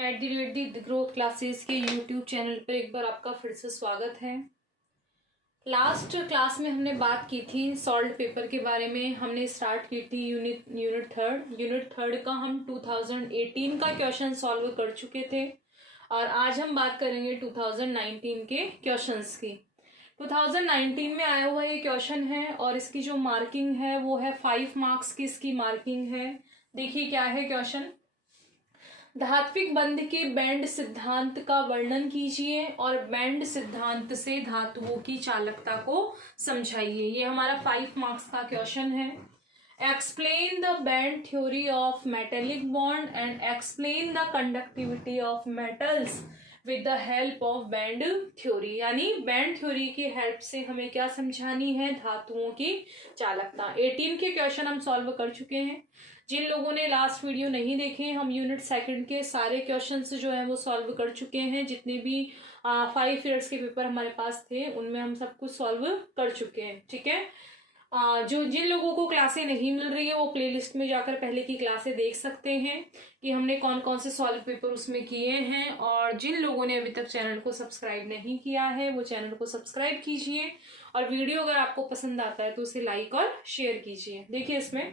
@ Growth classes के YouTube channel पर एक बार आपका फिर से स्वागत है। लास्ट क्लास में हमने बात की थी सॉल्ट पेपर के बारे में। हमने स्टार्ट की थी यूनिट थर्ड का हम 2018 का क्वेश्चन सॉल्व कर चुके थे और आज हम बात करेंगे 2019 के क्वेश्चंस की। 2019 में आया हुआ ये क्वेश्चन है और इसकी जो मार्किंग है वो है 5 मार्क्स की इसकी मार्किंग है। देखिए क्या है क्वेश्चन। धात्विक बंध के बैंड सिद्धांत का वर्णन कीजिए और बैंड सिद्धांत से धातुओं की चालकता को समझाइए। ये हमारा 5 मार्क्स का क्वेश्चन है। Explain the band theory of metallic bond and explain the conductivity of metals with the help of band theory. यानी बैंड थ्योरी की हेल्प से हमें क्या समझानी है, धातुओं की चालकता। 18 के क्वेश्चन हम सॉल्व कर चुके हैं। जिन लोगों ने लास्ट वीडियो नहीं देखे, हम यूनिट सेकंड के सारे क्वेश्चंस जो है वो सॉल्व कर चुके हैं। जितने भी 5 ईयर्स के पेपर हमारे पास थे उनमें हम सब कुछ सॉल्व कर चुके हैं। ठीक है। जिन लोगों को क्लासें नहीं मिल रही है वो प्लेलिस्ट में जाकर पहले की क्लासें देख सकते हैं कि हमने कौन कौन से सॉल्व पेपर उसमें किए हैं। और जिन लोगों ने अभी तक चैनल को सब्सक्राइब नहीं किया है वो चैनल को सब्सक्राइब कीजिए और वीडियो अगर आपको पसंद आता है तो उसे लाइक और शेयर कीजिए। देखिए इसमें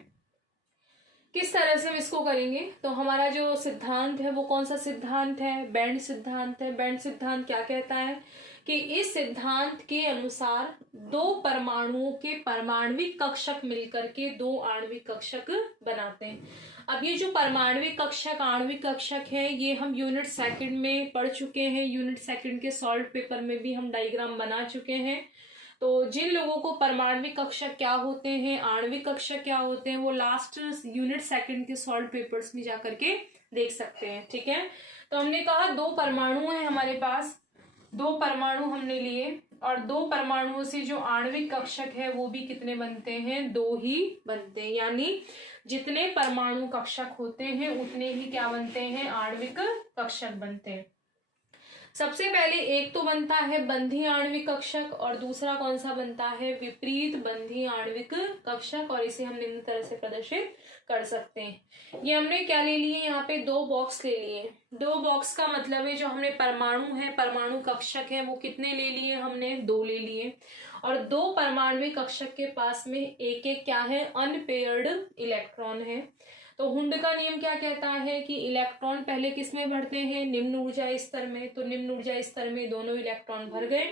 किस तरह से हम इसको करेंगे। तो हमारा जो सिद्धांत है वो कौन सा सिद्धांत है, बैंड सिद्धांत है। बैंड सिद्धांत क्या कहता है कि इस सिद्धांत के अनुसार दो परमाणुओं के परमाणविक कक्षक मिलकर के दो आणविक कक्षक बनाते हैं। अब ये जो परमाणविक कक्षक आणविक कक्षक है ये हम यूनिट सेकंड में पढ़ चुके हैं। यूनिट सेकंड के सॉल्व पेपर में भी हम डायग्राम बना चुके हैं। तो जिन लोगों को परमाणविक कक्षक क्या होते हैं, आणविक कक्षक क्या होते हैं, वो लास्ट यूनिट सेकंड के सॉल्व पेपर्स में जाकर के देख सकते हैं। ठीक है। तो हमने कहा दो परमाणु है हमारे पास, दो परमाणु हमने लिए और दो परमाणुओं से जो आणविक कक्षक है वो भी कितने बनते हैं, दो ही बनते हैं। यानी जितने परमाणु कक्षक होते हैं उतने ही क्या बनते हैं, आणविक कक्षक बनते हैं। सबसे पहले एक तो बनता है बंधी आणविक कक्षक और दूसरा कौन सा बनता है, विपरीत बंधी आणविक कक्षक। और इसे हम निम्न तरह से प्रदर्शित कर सकते हैं। ये हमने क्या ले लिए, यहाँ पे दो बॉक्स ले लिए। दो बॉक्स का मतलब है जो हमने परमाणु है, परमाणु कक्षक है, वो कितने ले लिए हमने, दो ले लिए। और दो परमाणविक कक्षक के पास में एक एक क्या है, अनपेयर्ड इलेक्ट्रॉन है। तो हुंड का नियम क्या कहता है कि इलेक्ट्रॉन पहले किस में भरते हैं, निम्न ऊर्जा स्तर में। तो निम्न ऊर्जा स्तर में दोनों इलेक्ट्रॉन भर गए।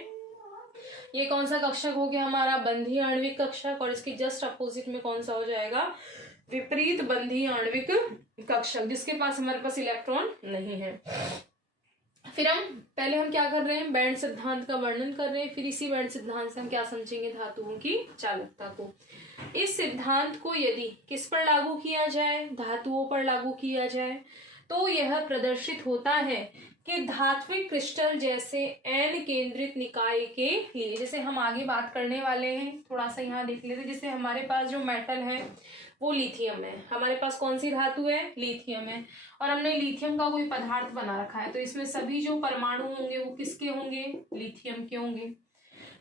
ये कौन सा कक्षक हो गया हमारा, बंधी आणविक कक्षक। और इसके जस्ट अपोजिट में कौन सा हो जाएगा, विपरीत बंधी आणविक कक्षक, जिसके पास हमारे पास इलेक्ट्रॉन नहीं है। फिर हम क्या कर रहे हैं, बैंड सिद्धांत का वर्णन कर रहे हैं। फिर इसी बैंड सिद्धांत से हम क्या समझेंगे, धातुओं की चालकता को। इस सिद्धांत को यदि किस पर लागू किया जाए, धातुओं पर लागू किया जाए, तो यह प्रदर्शित होता है कि धात्विक क्रिस्टल जैसे एन केंद्रित निकाय के लिए, जैसे हम आगे बात करने वाले हैं, थोड़ा सा यहाँ देख लेते। जैसे हमारे पास जो मेटल है वो लिथियम है। हमारे पास कौन सी धातु है, लिथियम है। और हमने लिथियम का कोई पदार्थ बना रखा है तो इसमें सभी जो परमाणु होंगे वो किसके होंगे, लिथियम के होंगे।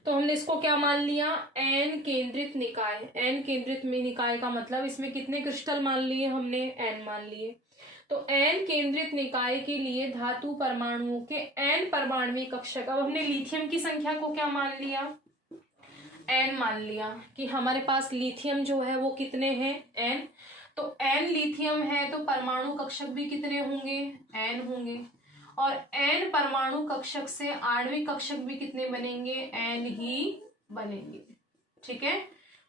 तो हमने इसको क्या मान लिया, एन केंद्रित निकाय। एन केंद्रित में निकाय का मतलब इसमें कितने क्रिस्टल मान लिए हमने, एन मान लिए। तो एन केंद्रित निकाय के लिए धातु परमाणुओं के एन परमाणविक कक्षक। अब हमने लिथियम की संख्या को क्या मान लिया, एन मान लिया कि हमारे पास लिथियम जो है वो कितने हैं, एन। तो एन लिथियम है तो परमाणु कक्षक भी कितने होंगे, एन होंगे। और एन परमाणु कक्षक से आणविक कक्षक भी कितने बनेंगे, एन ही बनेंगे। ठीक है।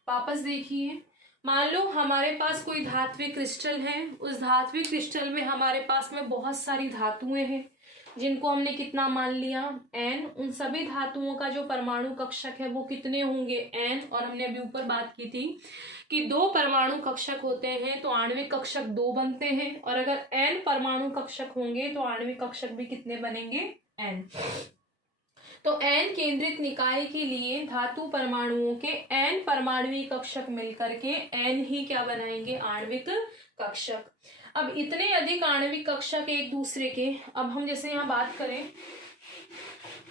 वापस देखिए, मान लो हमारे पास कोई धात्विक क्रिस्टल है, उस धात्विक क्रिस्टल में हमारे पास में बहुत सारी धातुएं हैं जिनको हमने कितना मान लिया, एन। उन सभी धातुओं का जो परमाणु कक्षक है वो कितने होंगे, एन। और हमने अभी ऊपर बात की थी कि दो परमाणु कक्षक होते हैं तो आणविक कक्षक दो बनते हैं। और अगर एन परमाणु कक्षक होंगे तो आणविक कक्षक भी कितने बनेंगे, एन। तो एन केंद्रित निकाय के लिए धातु परमाणुओं के एन परमाणविक कक्षक मिलकर के एन ही क्या बनाएंगे, आणविक कक्षक। अब इतने अधिक आणविक कक्षक एक दूसरे के, अब हम जैसे यहाँ बात करें,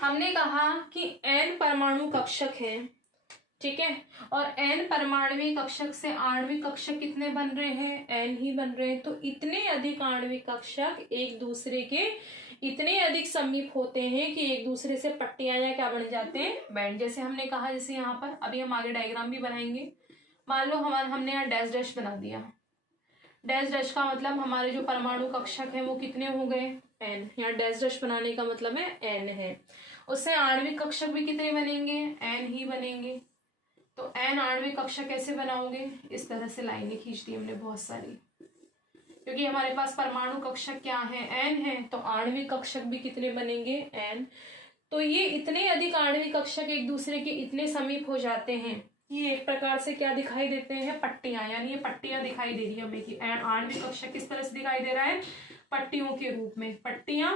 हमने कहा कि एन परमाणु कक्षक है ठीक है। और n परमाणविक कक्षक से आणविक कक्षक कितने बन रहे हैं, n ही बन रहे हैं। तो इतने अधिक आणविक कक्षक एक दूसरे के इतने अधिक समीप होते हैं कि एक दूसरे से पट्टियां या क्या बन जाते हैं, बैंड। जैसे हमने कहा, जैसे यहाँ पर अभी हम आगे डायग्राम भी बनाएंगे। मान लो हमने यहाँ डैश डैश बना दिया। डैश डैश का मतलब हमारे जो परमाणु कक्षक है वो कितने हो गए, n। यहाँ डैश डैश बनाने का मतलब है n है। उससे आणविक कक्षक भी कितने बनेंगे, n ही बनेंगे। तो n आणविक कक्षक कैसे बनाओगे, इस तरह से लाइनें खींच दी हमने बहुत सारी, क्योंकि हमारे पास परमाणु कक्षक क्या है, n है। तो आणविक कक्षक भी कितने बनेंगे, n। तो ये इतने अधिक आणविक कक्षक एक दूसरे के इतने समीप हो जाते हैं, ये एक प्रकार से क्या दिखाई देते हैं, पट्टियां। यानी ये पट्टियां दिखाई दे रही है हमें कि आणविक कक्षक किस तरह से दिखाई दे रहा है, पट्टियों के रूप में। पट्टियां,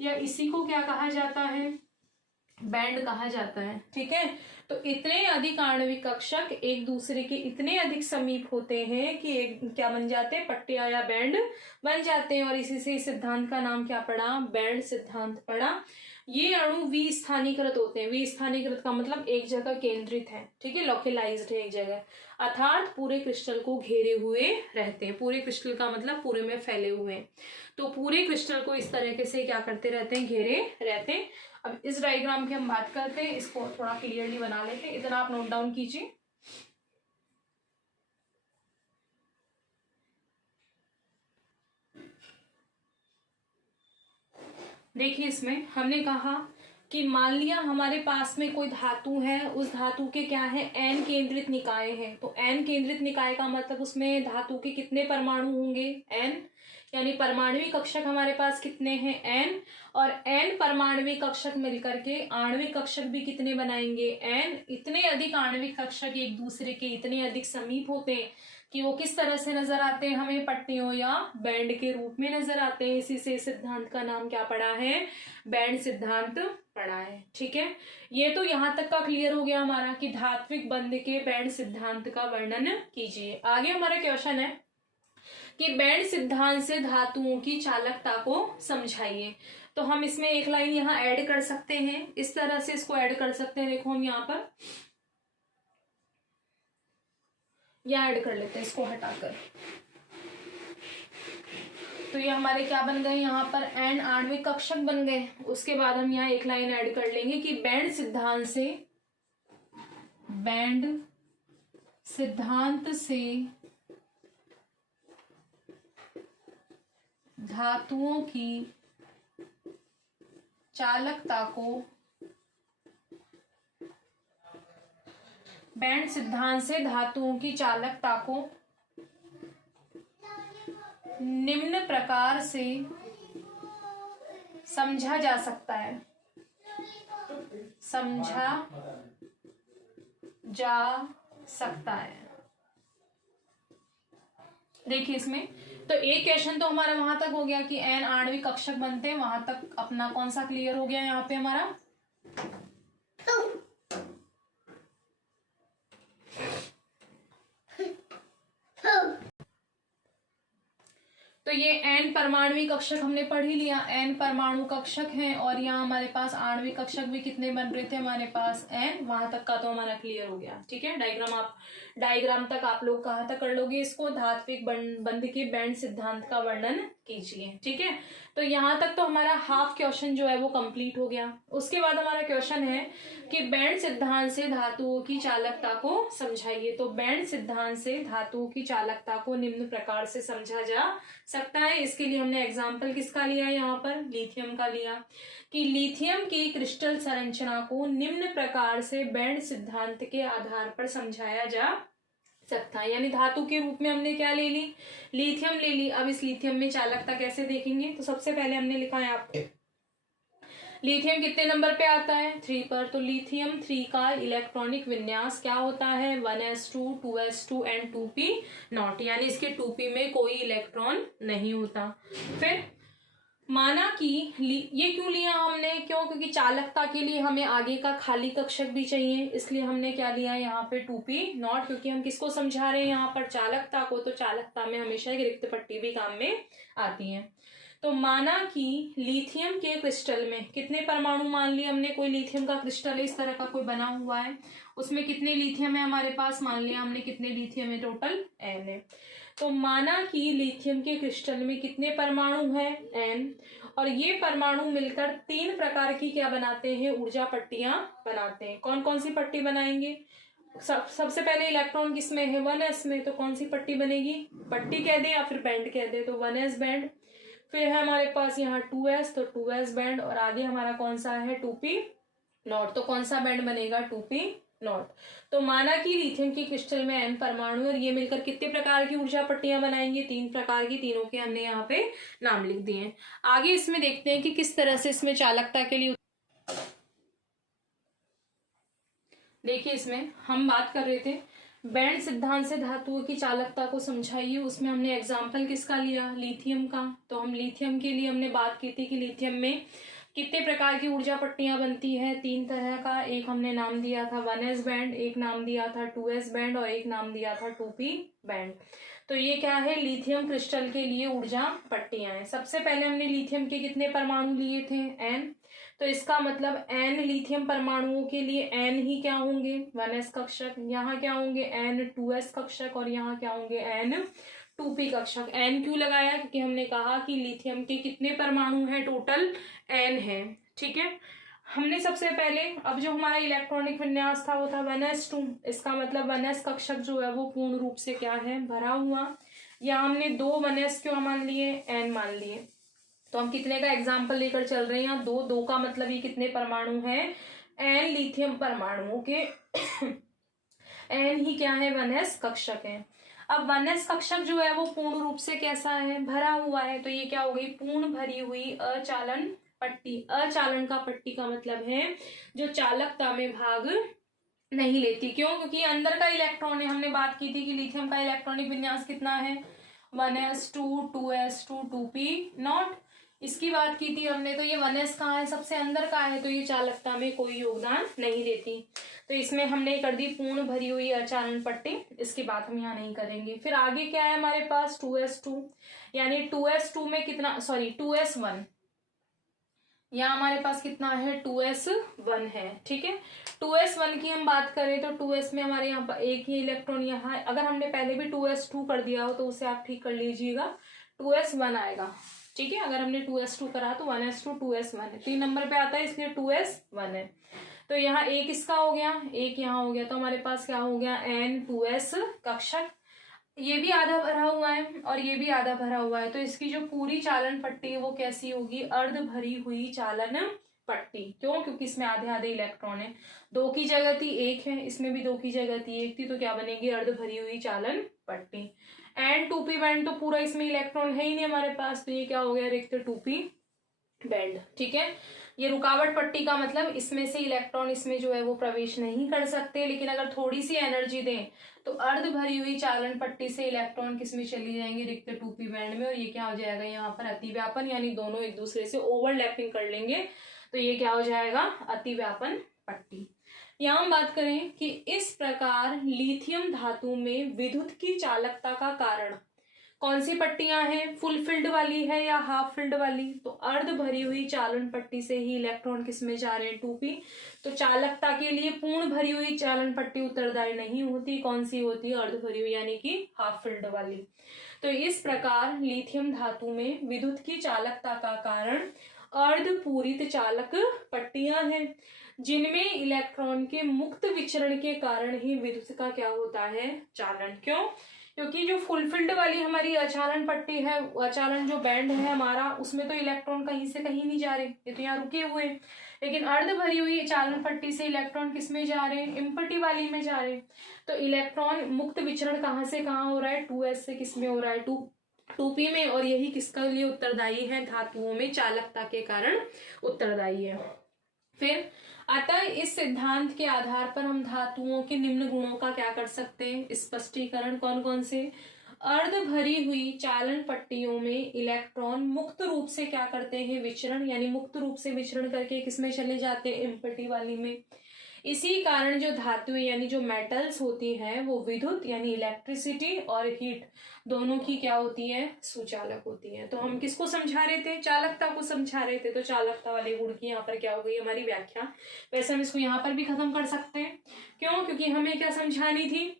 या इसी को क्या कहा जाता है, बैंड कहा जाता है। ठीक है। तो इतने अधिक आणविक कक्षक एक दूसरे के इतने अधिक समीप होते हैं कि एक क्या बन जाते हैं, पट्टियां या बैंड बन जाते हैं। और इसी से इस सिद्धांत का नाम क्या पड़ा, बैंड सिद्धांत पड़ा। ये अणु विस्थानीकृत होते हैं। विस्थानीकृत का मतलब एक जगह केंद्रित है, ठीक है, लोकलाइज्ड है एक जगह, अर्थात पूरे क्रिस्टल को घेरे हुए रहते हैं। पूरे क्रिस्टल का मतलब पूरे में फैले हुए हैं। तो पूरे क्रिस्टल को इस तरीके से क्या करते रहते हैं, घेरे रहते हैं। अब इस डायग्राम की हम बात करते हैं, इसको थोड़ा क्लियरली बना लेते हैं। इतना आप नोट डाउन कीजिए। देखिए, इसमें हमने कहा कि मान लिया हमारे पास में कोई धातु है, उस धातु के क्या है, एन केंद्रित निकाय है। तो एन केंद्रित निकाय का मतलब उसमें धातु के कितने परमाणु होंगे, एन। यानी परमाणविक कक्षक हमारे पास कितने हैं, एन। और एन परमाणविक कक्षक मिलकर के आणविक कक्षक भी कितने बनाएंगे, एन। इतने अधिक आणविक कक्षक एक दूसरे के इतने अधिक समीप होते हैं कि वो किस तरह से नजर आते हैं, हमें पट्टियों या बैंड के रूप में नजर आते हैं। इसी से सिद्धांत का नाम क्या पड़ा है, बैंड सिद्धांत पड़ा है। ठीक है। ये तो यहाँ तक का क्लियर हो गया हमारा कि धात्विक बंध के बैंड सिद्धांत का वर्णन कीजिए। आगे हमारा क्वेश्चन है कि बैंड सिद्धांत से धातुओं की चालकता को समझाइए। तो हम इसमें एक लाइन यहाँ ऐड कर सकते हैं, इस तरह से इसको ऐड कर सकते हैं। देखो, हम यहाँ पर यहाँ ऐड कर लेते हैं इसको हटाकर। तो ये हमारे क्या बन गए, यहाँ पर एन आणविक कक्षक बन गए। उसके बाद हम यहाँ एक लाइन ऐड कर लेंगे कि बैंड सिद्धांत से धातुओं की चालकता को, बैंड सिद्धांत से धातुओं की चालकता को निम्न प्रकार से समझा जा सकता है, देखिए इसमें तो एक क्वेश्चन तो हमारा वहां तक हो गया कि एन आणविक कक्षक बनते हैं, वहां तक अपना कौन सा क्लियर हो गया यहाँ पे हमारा। तो ये एन परमाणविक कक्षक हमने पढ़ ही लिया, एन परमाणु कक्षक हैं। और यहाँ हमारे पास आणविक कक्षक भी कितने बन रहे थे हमारे पास, एन। वहां तक का तो हमारा क्लियर हो गया। ठीक है। डायग्राम तक आप लोग कहाँ तक कर लोगे इसको, धात्विक बंध के बैंड सिद्धांत का वर्णन कीजिए। ठीक है। तो यहाँ तक तो हमारा हाफ क्वेश्चन जो है वो कंप्लीट हो गया। उसके बाद हमारा क्वेश्चन है कि बैंड सिद्धांत से धातुओं की चालकता को समझाइए। तो बैंड सिद्धांत से धातुओं की चालकता को निम्न प्रकार से समझा जा सकता है। इसके लिए हमने एग्जाम्पल किसका लिया है, यहाँ पर लिथियम का लिया कि लिथियम की क्रिस्टल संरचना को निम्न प्रकार से बैंड सिद्धांत के आधार पर समझाया जा सकता है। यानी धातु के रूप में हमने क्या ले ली, लिथियम ले ली। अब इस लिथियम में चालकता कैसे देखेंगे, तो सबसे पहले हमने लिखा है आपको लिथियम कितने नंबर पे आता है, 3 पर। तो लिथियम 3 का इलेक्ट्रॉनिक विन्यास क्या होता है, 1s2 2s2 एंड 2p0। यानी इसके 2p में कोई इलेक्ट्रॉन नहीं होता। फिर माना कि ये क्यों लिया हमने, क्योंकि चालकता के लिए हमें आगे का खाली कक्षक भी चाहिए, इसलिए हमने क्या लिया यहाँ पे 2p0। क्योंकि हम किसको समझा रहे हैं यहाँ पर, चालकता को। तो चालकता में हमेशा एक रिक्त पट्टी भी काम में आती है। तो माना कि लिथियम के क्रिस्टल में कितने परमाणु, मान लिया हमने कोई लिथियम का क्रिस्टल इस तरह का कोई बना हुआ है, उसमें कितने लिथियम है हमारे पास, मान लिया हमने कितने लिथियम है, टोटल n है। तो माना कि लिथियम के क्रिस्टल में कितने परमाणु हैं, n, और ये परमाणु मिलकर 3 प्रकार की क्या बनाते हैं, ऊर्जा पट्टियां बनाते हैं। कौन कौन सी पट्टी बनाएंगे, सबसे पहले इलेक्ट्रॉन किसमें है, 1s में, तो कौन सी पट्टी बनेगी, पट्टी कह दे या फिर बैंड कह दे, तो 1s बैंड। फिर है हमारे पास यहाँ 2s, तो 2s बैंड, और आगे हमारा कौन सा है, 2p नॉट, तो कौन सा बैंड बनेगा, 2p नॉट। तो माना कि लिथियम की क्रिस्टल में n परमाणु और ये मिलकर कितने प्रकार की ऊर्जा पट्टियां बनाएंगे, 3 प्रकार की, तीनों के हमने यहाँ पे नाम लिख दिए हैं। आगे इसमें देखते हैं कि किस तरह से इसमें चालकता के लिए, देखिए इसमें हम बात कर रहे थे बैंड सिद्धांत से धातुओं की चालकता को समझाइए, उसमें हमने एग्जाम्पल किसका लिया, लिथियम का। तो हम लिथियम के लिए हमने बात की थी कि लिथियम में कितने प्रकार की ऊर्जा पट्टियां बनती है, 3 तरह का। एक हमने नाम दिया था 1s बैंड, एक नाम दिया था 2s बैंड, और एक नाम दिया था 2p बैंड। तो ये क्या है, लिथियम क्रिस्टल के लिए ऊर्जा पट्टियां हैं। सबसे पहले हमने लिथियम के कितने परमाणु लिए थे, n, तो इसका मतलब n लिथियम परमाणुओं के लिए n ही क्या होंगे, 1s कक्षक, यहाँ क्या होंगे n 2s कक्षक, और यहाँ क्या होंगे n 2p कक्षक। n क्यों लगाया, क्योंकि हमने कहा कि लिथियम के कितने परमाणु हैं, टोटल n है, ठीक है। हमने सबसे पहले, अब जो हमारा इलेक्ट्रॉनिक विन्यास था वो था 1s2, इसका मतलब 1s कक्षक जो है वो पूर्ण रूप से क्या है, भरा हुआ। यहाँ हमने 2 1s क्यों मान लिए, n मान लिए। तो हम कितने का एग्जाम्पल लेकर चल रहे हैं, यहाँ 2 का मतलब ये कितने परमाणु हैं, n लिथियम परमाणुओं के n ही क्या है, 1s कक्षक है। अब 1s कक्षक जो है वो पूर्ण रूप से कैसा है, भरा हुआ है, तो ये क्या हो गई, पूर्ण भरी हुई अचालन पट्टी। अचालन का पट्टी का मतलब है जो चालकता में भाग नहीं लेती। क्यों, क्योंकि अंदर का इलेक्ट्रॉन है, हमने बात की थी कि लिथियम का इलेक्ट्रॉनिक विन्यास कितना है, 1s2 2s2 2p नॉट, इसकी बात की थी हमने। तो ये 1s कहाँ है, सबसे अंदर का है, तो ये चालकता में कोई योगदान नहीं देती। तो इसमें हमने कर दी पूर्ण भरी हुई अचालन पट्टी, इसकी बात हम यहाँ नहीं करेंगे। फिर आगे क्या है हमारे पास, 2s2, यानी 2s2 में कितना, सॉरी 2s1, यहाँ हमारे पास कितना है, 2s1 है, ठीक है। 2s1 की हम बात करें तो 2s में हमारे यहाँ पर एक ही इलेक्ट्रॉन यहाँ है। अगर हमने पहले भी 2s2 कर दिया हो तो उसे आप ठीक कर लीजिएगा, 2s1 आएगा, ठीक है। अगर हमने 2s2 करा तो 1s2 2s1 है, 3 नंबर पे आता है, इसलिए 2s1 है। तो यहाँ एक इसका हो गया, एक यहाँ हो गया, तो हमारे पास क्या हो गया, n 2s कक्षक। ये भी आधा भरा हुआ है और ये भी आधा भरा हुआ है, तो इसकी जो पूरी चालन पट्टी है वो कैसी होगी, अर्ध भरी हुई चालन पट्टी। क्यों, क्योंकि इसमें आधे आधे इलेक्ट्रॉन है, 2 की जगह थी 1 है, इसमें भी 2 की जगह थी 1 थी, तो क्या बनेगी, अर्ध भरी हुई चालन पट्टी। एंड 2p बैंड, तो पूरा इसमें इलेक्ट्रॉन है ही नहीं हमारे पास, तो ये क्या हो गया, रिक्त 2p बैंड, ठीक है। ये रुकावट पट्टी का मतलब इसमें से इलेक्ट्रॉन इसमें जो है वो प्रवेश नहीं कर सकते, लेकिन अगर थोड़ी सी एनर्जी दें तो अर्ध भरी हुई चालन पट्टी से इलेक्ट्रॉन किसमें चली जाएंगे, रिक्त 2p बैंड में, और ये क्या हो जाएगा, यहाँ पर अतिव्यापन, यानी दोनों एक दूसरे से ओवरलैपिंग कर लेंगे, तो ये क्या हो जाएगा, अतिव्यापन पट्टी। यहाँ हम बात करें कि इस प्रकार लिथियम धातु में विद्युत की चालकता का कारण कौन सी पट्टियां हैं, फुल फिल्ड वाली है या हाफ फिल्ड वाली, तो अर्ध भरी हुई चालन पट्टी से ही इलेक्ट्रॉन किसमें जा रहे हैं, 2p। तो चालकता के लिए पूर्ण भरी हुई चालन पट्टी उत्तरदायी नहीं होती, कौन सी होती है, अर्ध भरी हुई, यानी कि हाफ फिल्ड वाली। तो इस प्रकार लिथियम धातु में विद्युत की चालकता का कारण अर्ध पूरित चालक पट्टियां हैं, जिनमें इलेक्ट्रॉन के मुक्त विचरण के कारण ही विद्युत का क्या होता है, चालन। क्यों, क्योंकि जो फुलफिल्ड वाली हमारी अचालन पट्टी है, अचालन जो बैंड है हमारा, उसमें तो इलेक्ट्रॉन कहीं से कहीं नहीं जा रहे, ये तो यहाँ रुके हुए हैं। लेकिन अर्ध भरी हुई चालन पट्टी से इलेक्ट्रॉन किसमें जा रहे हैं, इम्पट्टी वाली में जा रहे हैं। तो इलेक्ट्रॉन मुक्त विचरण कहाँ से कहाँ हो रहा है, 2s से किसमें हो रहा है, 2p में, और यही किसका लिए उत्तरदायी है, धातुओं में चालकता के कारण उत्तरदायी है। फिर अतः इस सिद्धांत के आधार पर हम धातुओं के निम्न गुणों का क्या कर सकते हैं, स्पष्टीकरण। कौन कौन से, अर्ध भरी हुई चालन पट्टियों में इलेक्ट्रॉन मुक्त रूप से क्या करते हैं, विचरण, यानी मुक्त रूप से विचरण करके किसमें चले जाते हैं, इम्पट्टी वाली में। इसी कारण जो धातुएं यानी जो मेटल्स होती हैं वो विद्युत यानी इलेक्ट्रिसिटी और हीट दोनों की क्या होती है, सुचालक होती है। तो हम किसको समझा रहे थे, चालकता को समझा रहे थे। तो चालकता वाले गुण की यहाँ पर क्या हो गई हमारी व्याख्या। वैसे हम इसको यहाँ पर भी खत्म कर सकते हैं, क्यों, क्योंकि हमें क्या समझानी थी,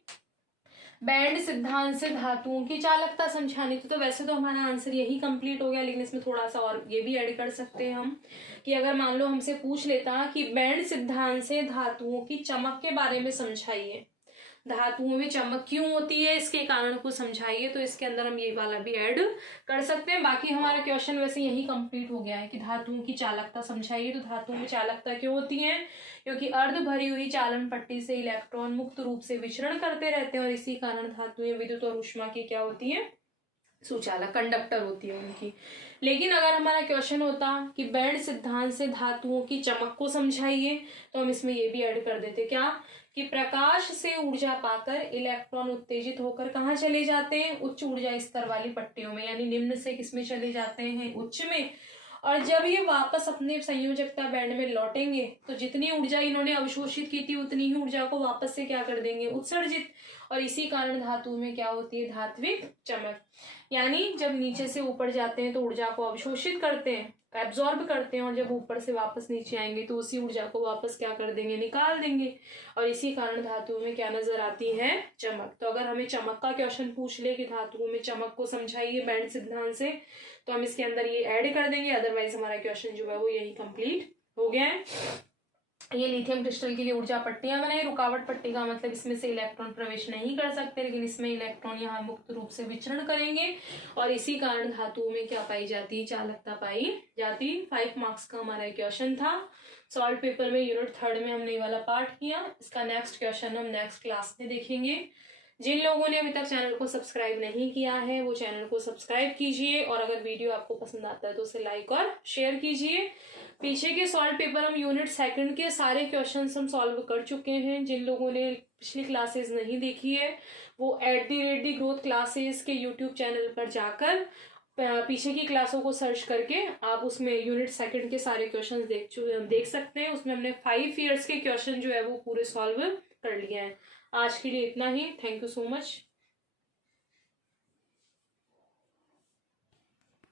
बैंड सिद्धांत से धातुओं की चालकता समझानी थी। तो वैसे तो हमारा आंसर यही कंप्लीट हो गया, लेकिन इसमें थोड़ा सा और ये भी ऐड कर सकते हैं हम कि अगर मान लो हमसे पूछ लेता कि बैंड सिद्धांत से धातुओं की चमक के बारे में समझाइए, धातुओं में चमक क्यों होती है, इसके कारण को समझाइए, तो इसके अंदर हम ये वाला भी ऐड कर सकते हैं। बाकी हमारा क्वेश्चन वैसे यही कंप्लीट हो गया है कि धातुओं की चालकता समझाइए। तो धातुओं में चालकता क्यों होती है, क्योंकि अर्ध भरी हुई चालन पट्टी से इलेक्ट्रॉन मुक्त रूप से विचरण करते रहते हैं और इसी कारण धातुएं विद्युत और ऊष्मा की क्या होती है, सुचालक, कंडक्टर होती है उनकी। लेकिन अगर हमारा क्वेश्चन होता कि बैंड सिद्धांत से धातुओं की चमक को समझाइए, तो हम इसमें ये भी ऐड कर देते क्या, कि प्रकाश से ऊर्जा पाकर इलेक्ट्रॉन उत्तेजित होकर कहाँ चले जाते हैं, उच्च ऊर्जा स्तर वाली पट्टियों में, यानी निम्न से किसमें चले जाते हैं, उच्च में। और जब ये वापस अपने संयोजकता बैंड में लौटेंगे तो जितनी ऊर्जा इन्होंने अवशोषित की थी उतनी ही ऊर्जा को वापस से क्या कर देंगे, उत्सर्जित। और इसी कारण धातु में क्या होती है, धात्विक चमक। यानी जब नीचे से ऊपर जाते हैं तो ऊर्जा को अवशोषित करते हैं, एब्जॉर्ब करते हैं, और जब ऊपर से वापस नीचे आएंगे तो उसी ऊर्जा को वापस क्या कर देंगे, निकाल देंगे। और इसी कारण धातुओं में क्या नजर आती है, चमक। तो अगर हमें चमक का क्वेश्चन पूछ ले कि धातुओं में चमक को समझाइए बैंड सिद्धांत से, तो हम इसके अंदर ये ऐड कर देंगे, अदरवाइज हमारा क्वेश्चन जो है वो यही कंप्लीट हो गया है। ये लिथियम क्रिस्टल के लिए ऊर्जा पट्टियां बनाई, रुकावट पट्टी का मतलब इसमें से इलेक्ट्रॉन प्रवेश नहीं कर सकते, लेकिन इसमें इलेक्ट्रॉन यहाँ मुक्त रूप से विचरण करेंगे और इसी कारण धातुओं में क्या पाई जाती है, चालकता पाई जाती। 5 मार्क्स का हमारा क्वेश्चन था। सॉल्व पेपर में यूनिट 3 में हमने ये वाला पार्ट किया। इसका नेक्स्ट क्वेश्चन हम नेक्स्ट क्लास में देखेंगे। जिन लोगों ने अभी तक चैनल को सब्सक्राइब नहीं किया है वो चैनल को सब्सक्राइब कीजिए, और अगर वीडियो आपको पसंद आता है तो उसे लाइक और शेयर कीजिए। पीछे के सॉल्व पेपर हम यूनिट 2 के सारे क्वेश्चंस हम सॉल्व कर चुके हैं। जिन लोगों ने पिछली क्लासेस नहीं देखी है वो @growth क्लासेस के यूट्यूब चैनल पर जाकर पीछे की क्लासों को सर्च करके आप उसमें यूनिट 2 के सारे क्वेश्चंस देख सकते हैं। उसमें हमने 5 ईयर्स के क्वेश्चन जो है वो पूरे सॉल्व कर लिए हैं। आज के लिए इतना ही। Thank you so much.